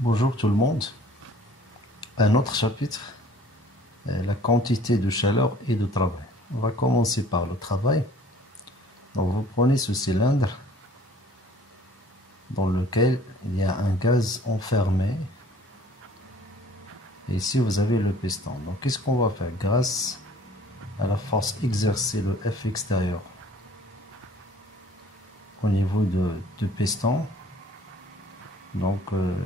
Bonjour tout le monde. Un autre chapitre, la quantité de chaleur et de travail. On va commencer par le travail. Donc vous prenez ce cylindre dans lequel il y a un gaz enfermé. Et ici vous avez le piston. Donc qu'est-ce qu'on va faire? Grâce à la force exercée, le F extérieur, au niveau du piston, donc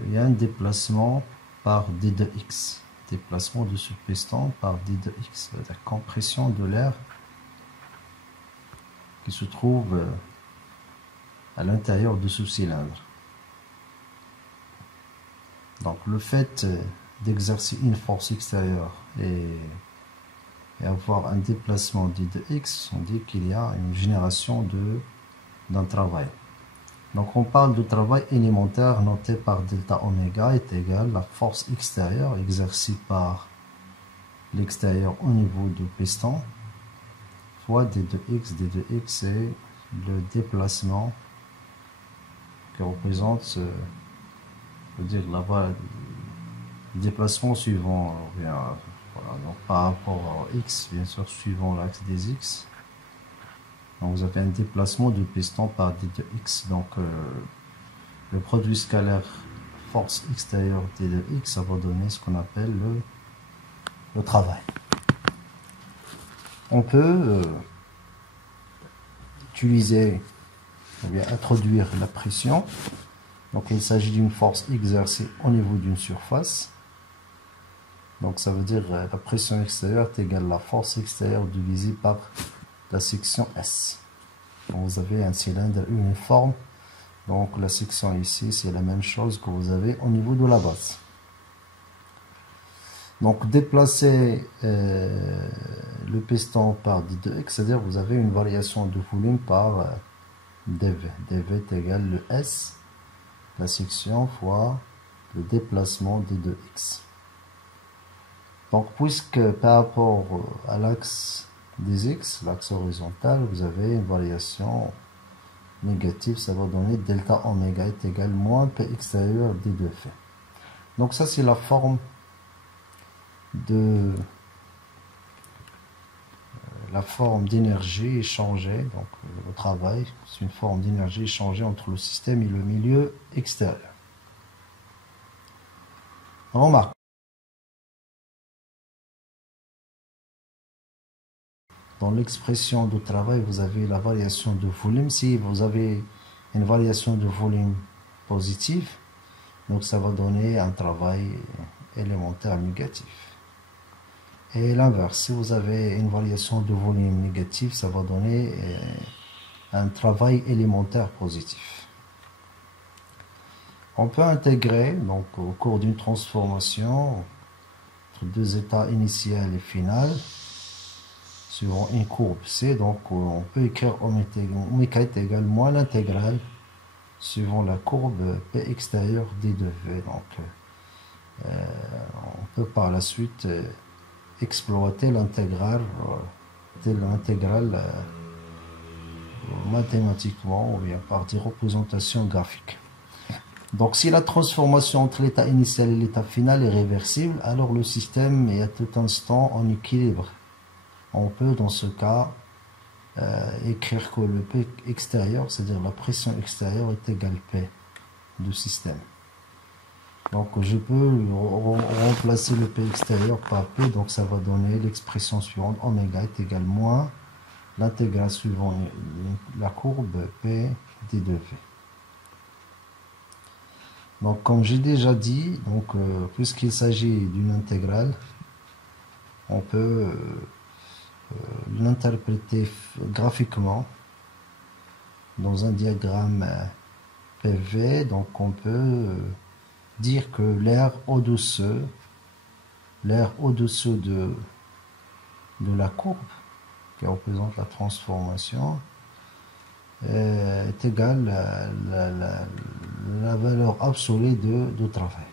il y a un déplacement par d de x. Déplacement de ce piston par d de x, la compression de l'air qui se trouve à l'intérieur de ce cylindre. Donc le fait d'exercer une force extérieure et avoir un déplacement d de x, on dit qu'il y a une génération d'un travail. Donc on parle de travail élémentaire noté par delta oméga est égal à la force extérieure exercée par l'extérieur au niveau du piston fois d de x. D de x c'est le déplacement qui représente, dire le déplacement suivant, voilà, donc par rapport à x, bien sûr suivant l'axe des x. Donc vous avez un déplacement du piston par d de x. Donc le produit scalaire force extérieure d de x, ça va donner ce qu'on appelle le travail. On peut utiliser ou bien introduire la pression. Donc il s'agit d'une force exercée au niveau d'une surface. Donc ça veut dire la pression extérieure est égale à la force extérieure divisée par la section S. Donc vous avez un cylindre uniforme. Donc la section ici, c'est la même chose que vous avez au niveau de la base. Donc déplacer le piston par d de x, c'est-à-dire vous avez une variation de volume par dv. dv est égal le S, la section fois le déplacement d de x. Donc puisque par rapport à l'axe des x, l'axe horizontal, vous avez une variation négative, ça va donner delta oméga est égal moins P extérieur d de v. Donc ça c'est la forme d'énergie échangée. Donc le travail, c'est une forme d'énergie échangée entre le système et le milieu extérieur. Remarque. Dans l'expression de travail, vous avez la variation de volume. Si vous avez une variation de volume positive, donc ça va donner un travail élémentaire négatif. Et l'inverse, si vous avez une variation de volume négative, ça va donner un travail élémentaire positif. On peut intégrer, donc au cours d'une transformation, entre deux états initial et final, suivant une courbe C, donc on peut écrire oméga est égal moins l'intégrale suivant la courbe P extérieur d de v. Donc on peut par la suite exploiter l'intégrale mathématiquement ou bien par des représentations graphiques. Donc si la transformation entre l'état initial et l'état final est réversible, alors le système est à tout instant en équilibre. On peut dans ce cas écrire que le P extérieur, c'est-à-dire la pression extérieure, est égale P du système. Donc je peux remplacer le P extérieur par P, donc ça va donner l'expression suivante, oméga est égal moins l'intégrale suivant la courbe P d de V. Donc comme j'ai déjà dit, donc puisqu'il s'agit d'une intégrale, on peut l'interpréter graphiquement dans un diagramme PV. Donc on peut dire que l'air au-dessus de la courbe qui représente la transformation est égal à la valeur absolue de travail.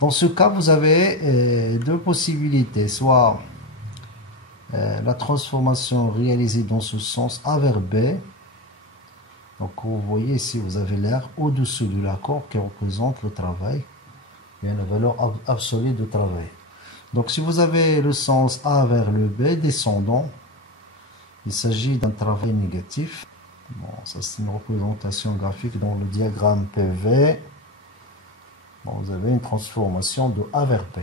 Dans ce cas, vous avez deux possibilités, soit la transformation réalisée dans ce sens A vers B, Donc vous voyez ici, vous avez l'air au-dessous de la courbe qui représente le travail, et la valeur absolue de travail. Donc si vous avez le sens A vers le B descendant, il s'agit d'un travail négatif. Bon, ça c'est une représentation graphique dans le diagramme PV. Bon, vous avez une transformation de A vers B.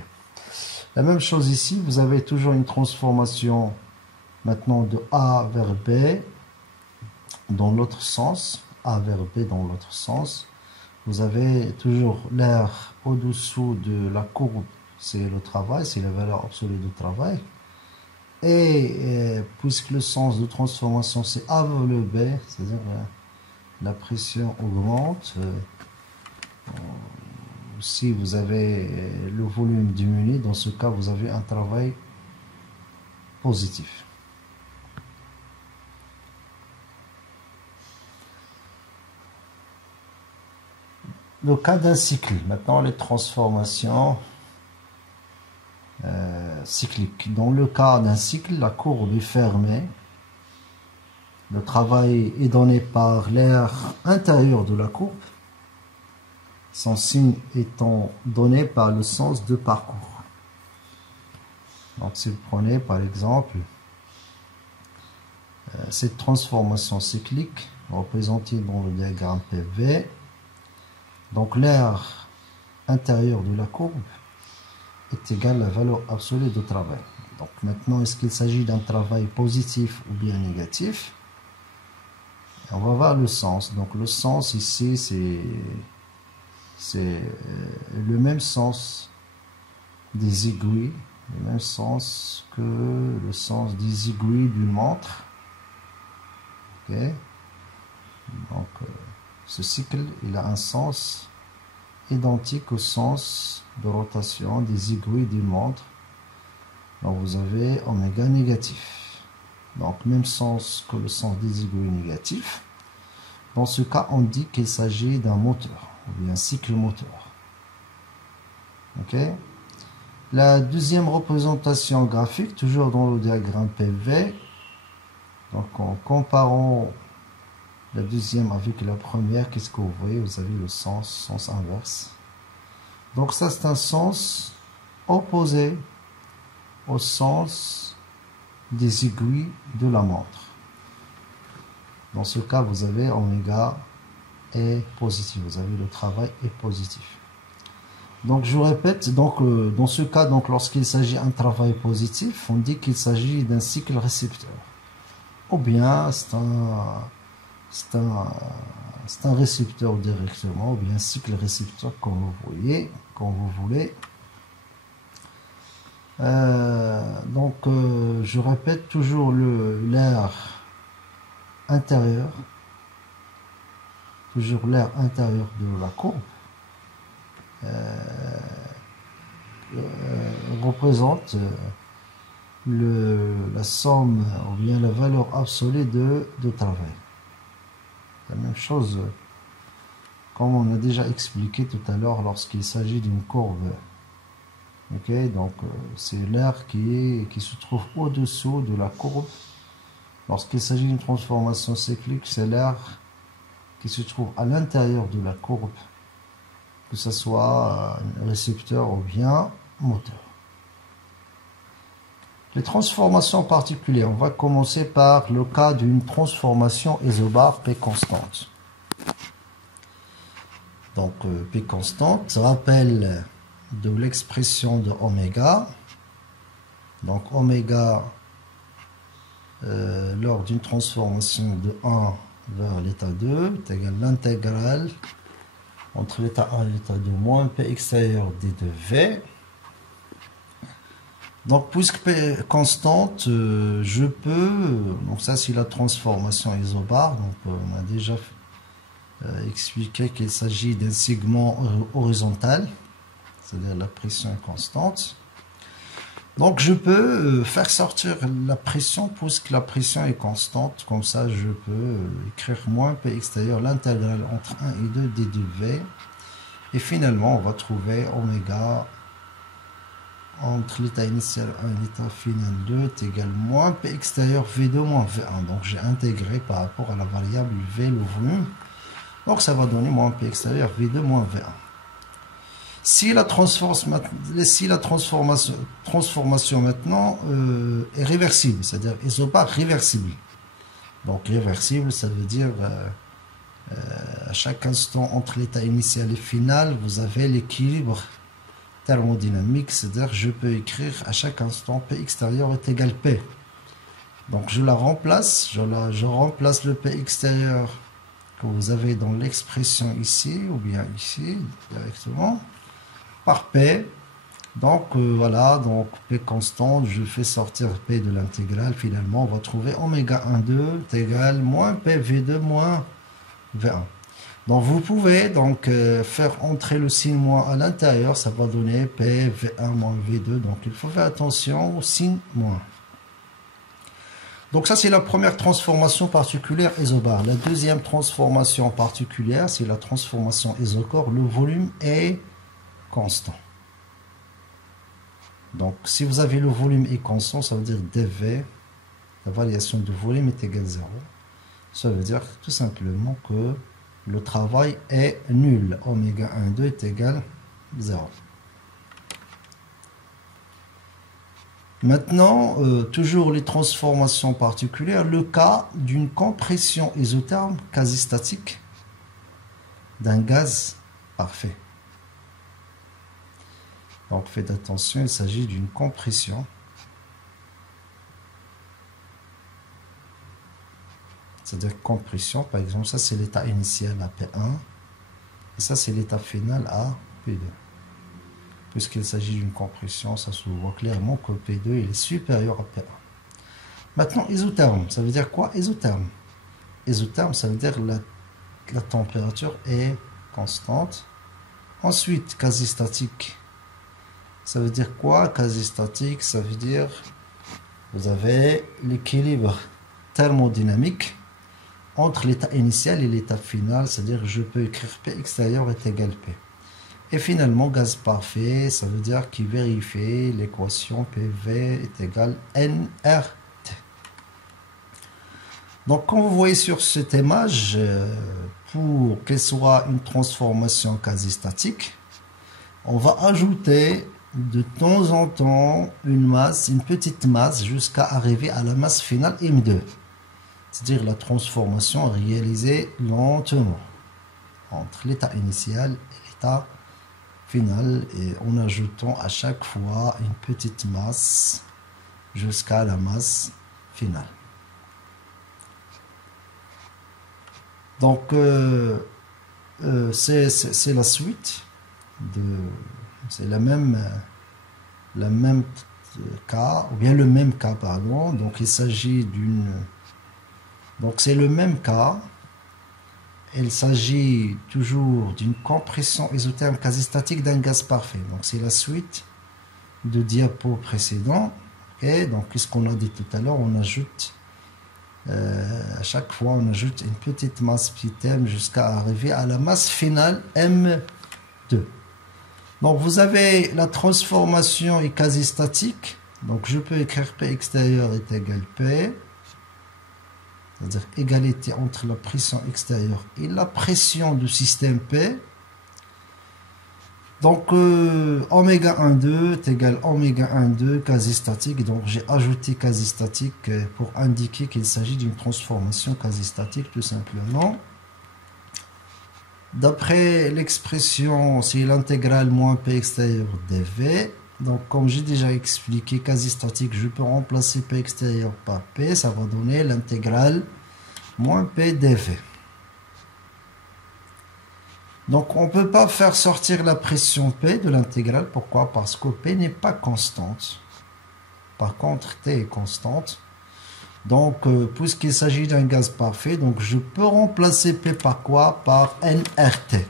La même chose ici, vous avez toujours une transformation maintenant de A vers B dans l'autre sens. A vers B dans l'autre sens. Vous avez toujours l'air au-dessous de la courbe, c'est le travail, c'est la valeur absolue de travail. Et puisque le sens de transformation c'est A vers le B, c'est-à-dire la pression augmente, si vous avez le volume diminué, dans ce cas vous avez un travail positif. Le cas d'un cycle, maintenant les transformations cycliques. Dans le cas d'un cycle, la courbe est fermée. Le travail est donné par l'air intérieur de la courbe, son signe étant donné par le sens de parcours. Donc si vous prenez par exemple cette transformation cyclique représentée dans le diagramme PV, donc l'air intérieur de la courbe est égal à la valeur absolue de travail. Donc maintenant, est-ce qu'il s'agit d'un travail positif ou bien négatif? On va voir le sens. Donc le sens ici, c'est le même sens des aiguilles, le même sens que le sens des aiguilles d'une montre. Ok. Donc ce cycle, il a un sens identique au sens de rotation des aiguilles d'une montre. Donc vous avez oméga négatif. Donc même sens que le sens des aiguilles négatifs. Dans ce cas, on dit qu'il s'agit d'un moteur, ou bien cycle moteur. Ok. La deuxième représentation graphique, toujours dans le diagramme PV. Donc en comparant la deuxième avec la première, qu'est-ce que vous voyez? Vous avez le sens inverse. Donc ça c'est un sens opposé au sens des aiguilles de la montre. Dans ce cas, vous avez oméga est positif. Vous avez le travail est positif. Donc je répète, donc dans ce cas, donc lorsqu'il s'agit d'un travail positif, on dit qu'il s'agit d'un cycle récepteur. Ou bien c'est un récepteur directement, ou bien un cycle récepteur comme vous voyez, comme vous voulez. Donc je répète toujours l'air intérieur, toujours l'air intérieur de la courbe représente la somme ou bien la valeur absolue de travail. La même chose comme on a déjà expliqué tout à l'heure lorsqu'il s'agit d'une courbe. Ok, donc c'est l'air qui se trouve au-dessous de la courbe. Lorsqu'il s'agit d'une transformation cyclique, c'est l'air qui se trouve à l'intérieur de la courbe, que ce soit un récepteur ou bien moteur. Les transformations particulières, on va commencer par le cas d'une transformation isobare P constante. Donc P constante se rappelle de l'expression de oméga. Donc oméga lors d'une transformation de 1 vers l'état 2 est égal à l'intégrale entre l'état 1 et l'état 2 moins P extérieur d de V. Donc puisque P est constante, je peux, donc ça c'est la transformation isobare, donc on a déjà expliqué qu'il s'agit d'un segment horizontal, c'est-à-dire la pression est constante. Donc je peux faire sortir la pression puisque la pression est constante. Comme ça, je peux écrire moins P extérieur, l'intégrale entre 1 et 2 d de V. Et finalement, on va trouver oméga entre l'état initial 1 et l'état final 2 est égal moins P extérieur V2 moins V1. Donc j'ai intégré par rapport à la variable V le volume. Donc ça va donner moins P extérieur V2 moins V1. Si la transformation maintenant est réversible, c'est-à-dire isobare réversible. Donc réversible, ça veut dire à chaque instant entre l'état initial et final, vous avez l'équilibre thermodynamique, c'est-à-dire je peux écrire à chaque instant P extérieur est égal P. Donc je la remplace, je remplace le P extérieur que vous avez dans l'expression ici, ou bien ici directement, par P. Donc voilà, donc P constante, je fais sortir P de l'intégrale, finalement on va trouver oméga 1, 2 est égal moins P V2 moins V1. Donc vous pouvez donc faire entrer le signe moins à l'intérieur, ça va donner P V1 moins V2, donc il faut faire attention au signe moins. Donc ça c'est la première transformation particulière isobare. La deuxième transformation particulière, c'est la transformation isocore, le volume est constant. Donc si vous avez le volume est constant, ça veut dire dV, la variation de volume est égale 0. Ça veut dire tout simplement que le travail est nul. Oméga 1, 2 est égal 0. Maintenant, toujours les transformations particulières, le cas d'une compression isotherme quasi-statique d'un gaz parfait. Donc faites attention, il s'agit d'une compression. C'est-à-dire compression, par exemple, ça c'est l'état initial à P1, et ça c'est l'état final à P2. Puisqu'il s'agit d'une compression, ça se voit clairement que P2 il est supérieur à P1. Maintenant, isotherme, ça veut dire quoi isotherme? Isotherme, ça veut dire la température est constante. Ensuite, quasi-statique, ça veut dire quoi? Quasi-statique, ça veut dire vous avez l'équilibre thermodynamique entre l'état initial et l'état final, c'est-à-dire je peux écrire P extérieur est égal P. Et finalement, gaz parfait, ça veut dire qu'il vérifie l'équation PV est égal nRT. Donc, comme vous voyez sur cette image, pour qu'elle soit une transformation quasi-statique, on va ajouter de temps en temps une masse, une petite masse, jusqu'à arriver à la masse finale M2. C'est-à-dire la transformation réalisée lentement entre l'état initial et l'état final, et en ajoutant à chaque fois une petite masse jusqu'à la masse finale. Donc c'est la suite c'est la même cas, ou bien le même cas, pardon. Donc il s'agit donc c'est le même cas. Il s'agit toujours d'une compression isotherme quasi-statique d'un gaz parfait. Donc c'est la suite de diapo précédent. Et donc qu'est-ce qu'on a dit tout à l'heure? On ajoute à chaque fois on ajoute une petite masse petit m jusqu'à arriver à la masse finale M2. Donc vous avez la transformation est quasi-statique. Donc je peux écrire P extérieur est égal P. C'est-à-dire égalité entre la pression extérieure et la pression du système P. Donc oméga 1, 2 est égal oméga 1, 2 quasi-statique. Donc j'ai ajouté quasi-statique pour indiquer qu'il s'agit d'une transformation quasi-statique tout simplement. D'après l'expression, c'est l'intégrale moins P extérieur dV. Donc comme j'ai déjà expliqué, quasi-statique, je peux remplacer P extérieur par P. Ça va donner l'intégrale moins P dV. Donc on ne peut pas faire sortir la pression P de l'intégrale. Pourquoi? Parce que P n'est pas constante. Par contre, T est constante. Donc, puisqu'il s'agit d'un gaz parfait, donc je peux remplacer P par quoi? Par nRT.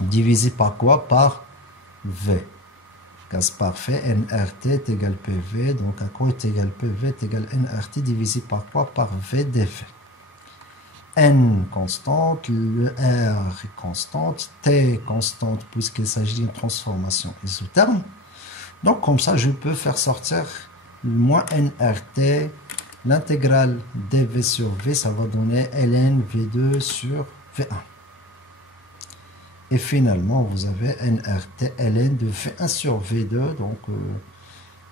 Divisé par quoi? Par V. Gaz parfait, nRT est égal PV. Donc, à quoi est égal PV est égal nRT divisé par quoi? Par V dV. N constante, le R est constante, T constante puisqu'il s'agit d'une transformation isotherme. Donc comme ça, je peux faire sortir le moins nRT, l'intégrale dv sur v, ça va donner ln v2 sur v1. Et finalement, vous avez nRT ln de v1 sur v2.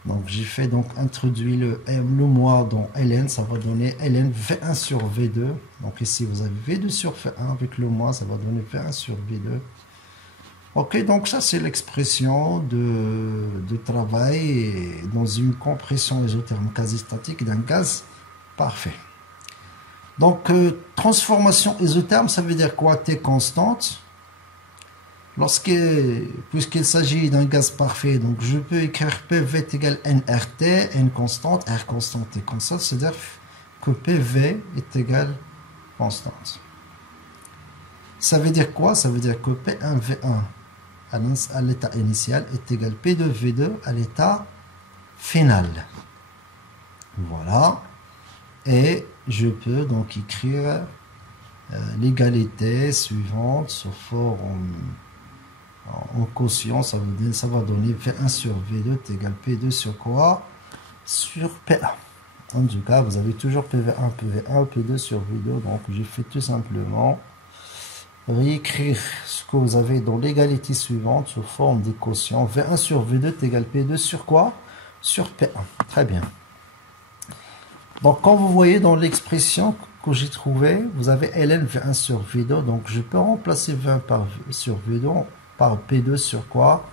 Donc j'ai fait donc introduit le moi dans ln, ça va donner ln v1 sur v2. Donc ici, vous avez v2 sur v1 avec le moi, ça va donner v1 sur v2. Ok, donc ça c'est l'expression de travail dans une compression isotherme quasi-statique d'un gaz parfait. Donc transformation isotherme, ça veut dire quoi? T constante. Puisqu'il s'agit d'un gaz parfait, donc je peux écrire PV est égal nRT, N constante, R constante, T constante, c'est-à-dire que PV est égal constante. Ça veut dire quoi? Ça veut dire que P1V1 à l'état initial est égal P2V2 à l'état final. Voilà. Et je peux donc écrire l'égalité suivante sous forme en quotient, ça va donner V1 sur V2 est égal P2 sur quoi? Sur P1. En tout cas, vous avez toujours PV1, PV1, P2 sur V2. Donc, j'ai fait tout simplement réécrire ce que vous avez dans l'égalité suivante sous forme des quotients. V1 sur V2 est égal P2 sur quoi? Sur P1. Très bien. Donc, quand vous voyez dans l'expression que j'ai trouvée, vous avez ln V1 sur V2. Donc, je peux remplacer V1 sur V2 par P2 sur quoi?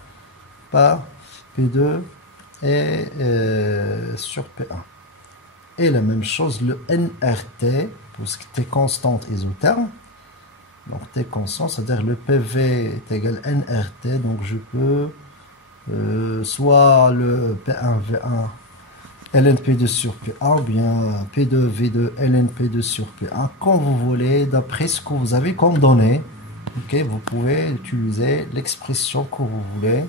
Par P2 et sur P1. Et la même chose, le nRT, parce que T constante isotherme. Donc T constant, c'est-à-dire le PV est égal nRT. Donc je peux soit le P1V1 ln P2 sur P1, ou bien P2V2 ln P2 sur P1, comme vous voulez, d'après ce que vous avez comme données. Okay, vous pouvez utiliser l'expression que vous voulez.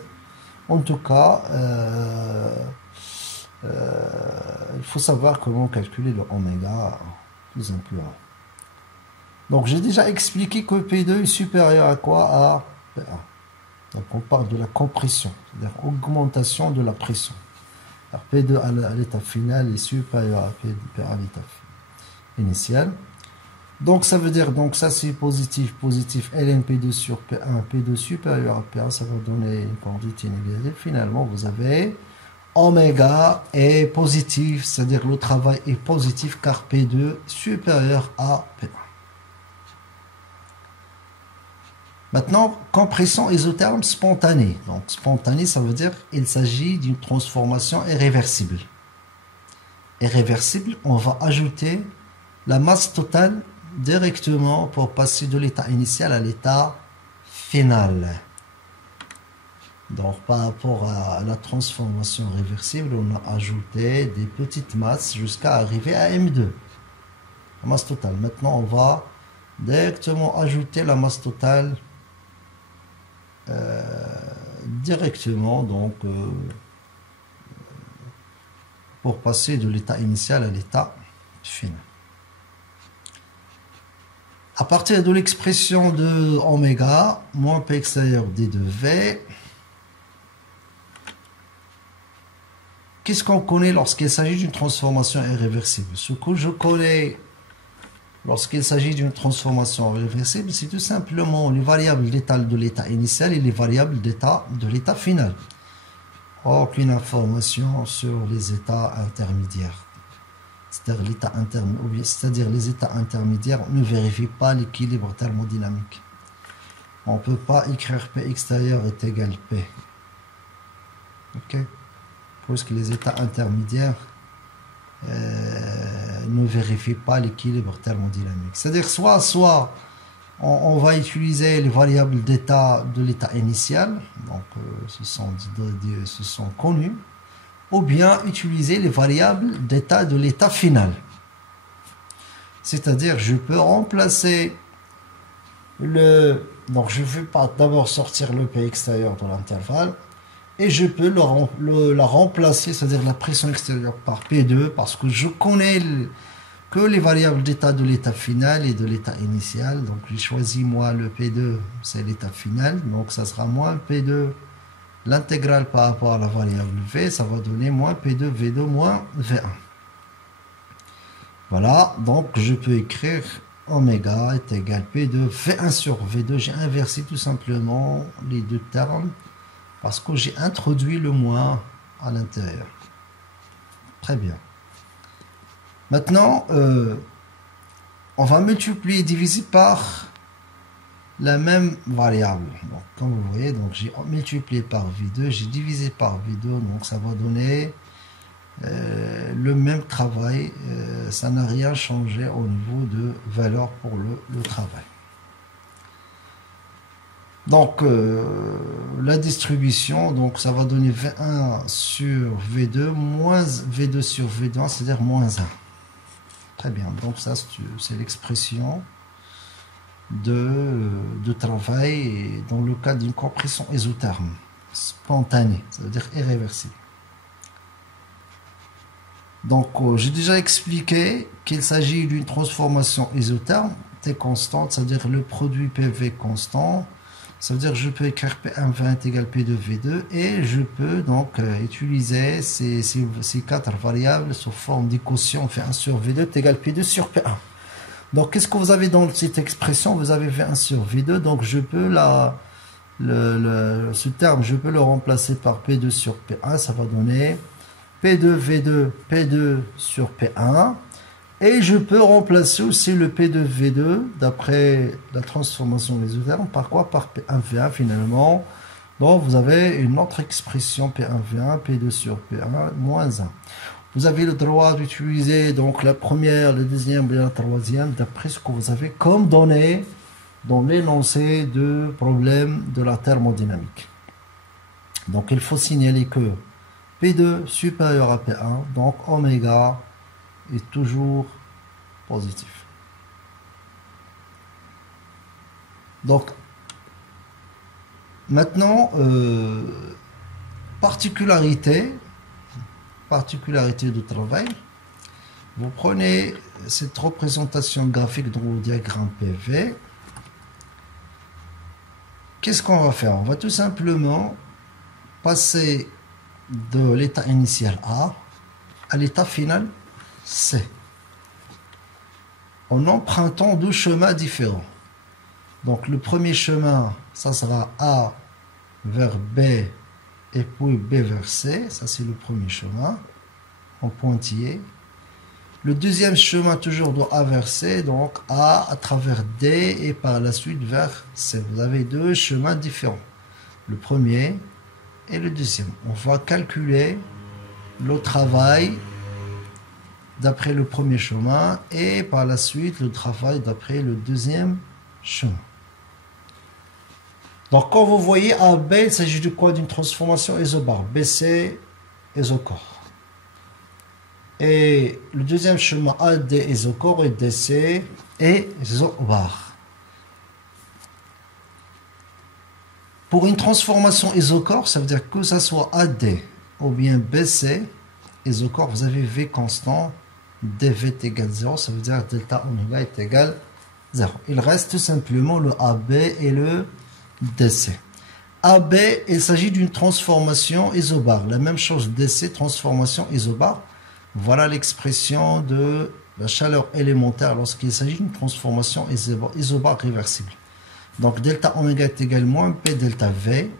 En tout cas, il faut savoir comment calculer le oméga, tout simplement. Donc, j'ai déjà expliqué que P2 est supérieur à quoi? À P1. Donc, on parle de la compression, c'est-à-dire augmentation de la pression. Alors, P2 à l'état final est supérieur à P1 à l'état initial. Donc ça veut dire, donc ça c'est positif, ln P2 sur P1, P2 supérieur à P1, ça va donner une quantité négative. Finalement, vous avez oméga est positif, c'est-à-dire le travail est positif car P2 supérieur à P1. Maintenant, compression isotherme spontanée. Donc spontanée, ça veut dire qu'il s'agit d'une transformation irréversible. Irréversible, on va ajouter la masse totale directement pour passer de l'état initial à l'état final. Donc par rapport à la transformation réversible, on a ajouté des petites masses jusqu'à arriver à M2, la masse totale. Maintenant on va directement ajouter la masse totale directement, donc pour passer de l'état initial à l'état final. À partir de l'expression de oméga, moins P extérieur D de V, qu'est-ce qu'on connaît lorsqu'il s'agit d'une transformation irréversible? Ce que je connais lorsqu'il s'agit d'une transformation irréversible, c'est tout simplement les variables d'état de l'état initial et les variables d'état de l'état final. Aucune information sur les états intermédiaires. C'est-à-dire les états intermédiaires ne vérifient pas l'équilibre thermodynamique. On ne peut pas écrire P extérieur est égal P. Ok? Puisque les états intermédiaires ne vérifient pas l'équilibre thermodynamique. C'est-à-dire soit on va utiliser les variables d'état de l'état initial, donc ce sont connus, ou bien utiliser les variables d'état de l'état final. C'est-à-dire, je peux remplacer donc je vais pas d'abord sortir le P extérieur dans l'intervalle, et je peux la remplacer, c'est-à-dire la pression extérieure par P2, parce que je connais que les variables d'état de l'état final et de l'état initial. Donc j'ai choisi moi le P2, c'est l'état final, donc ça sera moins P2 l'intégrale par rapport à la variable V, ça va donner moins P2 V2 moins V1. Voilà, donc je peux écrire oméga est égal P2 V1 sur V2. J'ai inversé tout simplement les deux termes parce que j'ai introduit le moins à l'intérieur. Très bien. Maintenant, on va multiplier et diviser par la même variable. Donc, comme vous voyez, donc j'ai multiplié par V2, j'ai divisé par V2, donc ça va donner le même travail. Ça n'a rien changé au niveau de valeur pour le travail. Donc, la distribution, donc ça va donner V1 sur V2 moins V2 sur V2, c'est-à-dire moins 1. Très bien, donc ça c'est l'expression de travail dans le cas d'une compression isotherme spontanée, ça veut dire irréversible. Donc j'ai déjà expliqué qu'il s'agit d'une transformation isotherme, T constante, c'est-à-dire le produit PV constant, ça veut dire que je peux écrire P1V1 est égal P2 V2 et je peux donc utiliser ces quatre variables sous forme d'équation V1 sur V2 est égal P2 sur P1. Donc, qu'est-ce que vous avez dans cette expression? Vous avez V1 sur V2, donc je peux ce terme, je peux le remplacer par P2 sur P1, ça va donner P2 V2, P2 sur P1, et je peux remplacer aussi le P2 V2, d'après la transformation isotherme, par quoi? Par P1 V1 finalement. Donc, vous avez une autre expression P1 V1, P2 sur P1, moins 1. Vous avez le droit d'utiliser donc la première, la deuxième et la troisième d'après ce que vous avez comme données dans l'énoncé de problème de la thermodynamique. Donc il faut signaler que P2 supérieur à P1, donc oméga est toujours positif. Donc maintenant, particularité de travail, vous prenez cette représentation graphique dans le diagramme PV. Qu'est-ce qu'on va faire? On va tout simplement passer de l'état initial A à l'état final C en empruntant deux chemins différents. Donc le premier chemin, ça sera A vers B et puis B vers C, ça c'est le premier chemin en pointillé. Le deuxième chemin toujours de A vers C, donc A à travers D et par la suite vers C. Vous avez deux chemins différents, le premier et le deuxième. On va calculer le travail d'après le premier chemin et par la suite le travail d'après le deuxième chemin. Donc, quand vous voyez AB, il s'agit de quoi? D'une transformation isobare. BC, isocore. Et le deuxième chemin AD, isocore, et DC, et isobare. Pour une transformation isocore, ça veut dire que ça soit AD ou bien BC, isocore, vous avez V constant, dV est égal 0, ça veut dire delta oméga est égal 0. Il reste tout simplement le AB et le DC. AB, il s'agit d'une transformation isobare. La même chose, DC, transformation isobare. Voilà l'expression de la chaleur élémentaire lorsqu'il s'agit d'une transformation isobare réversible. Donc, delta oméga est égal moins P delta V.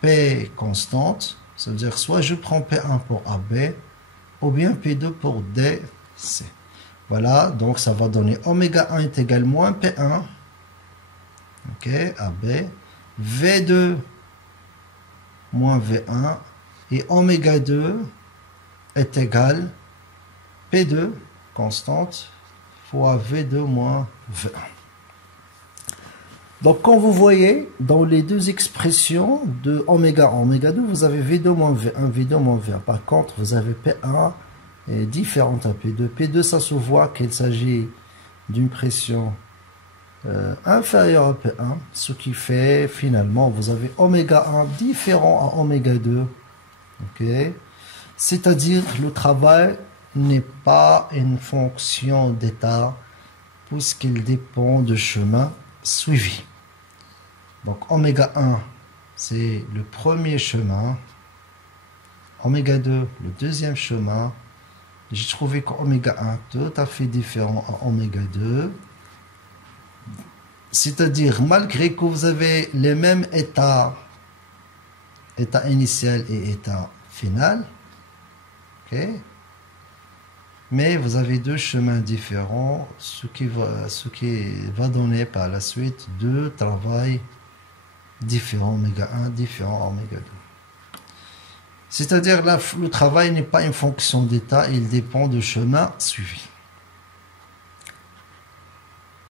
P constante, ça veut dire soit je prends P1 pour AB, ou bien P2 pour DC. Voilà, donc ça va donner oméga 1 est égal moins P1. Ok, AB, V2 moins V1 et oméga 2 est égal P2 constante fois V2 moins V1. Donc quand vous voyez dans les deux expressions de oméga 1, oméga 2, vous avez V2 moins V1, V2 moins V1. Par contre, vous avez P1 est différente à P2. P2, ça se voit qu'il s'agit d'une pression inférieur à P1, ce qui fait finalement vous avez oméga 1 différent à oméga 2, ok, c'est-à-dire le travail n'est pas une fonction d'état puisqu'il dépend du chemin suivi. Donc oméga 1 c'est le premier chemin, oméga 2, le deuxième chemin. J'ai trouvé qu'oméga 1 tout à fait différent à oméga 2. C'est-à-dire, malgré que vous avez les mêmes états, état initial et état final, ok, mais vous avez deux chemins différents, ce qui va donner par la suite deux travails différents, oméga 1, différents oméga 2. C'est-à-dire, le travail n'est pas une fonction d'état, il dépend du chemin suivi.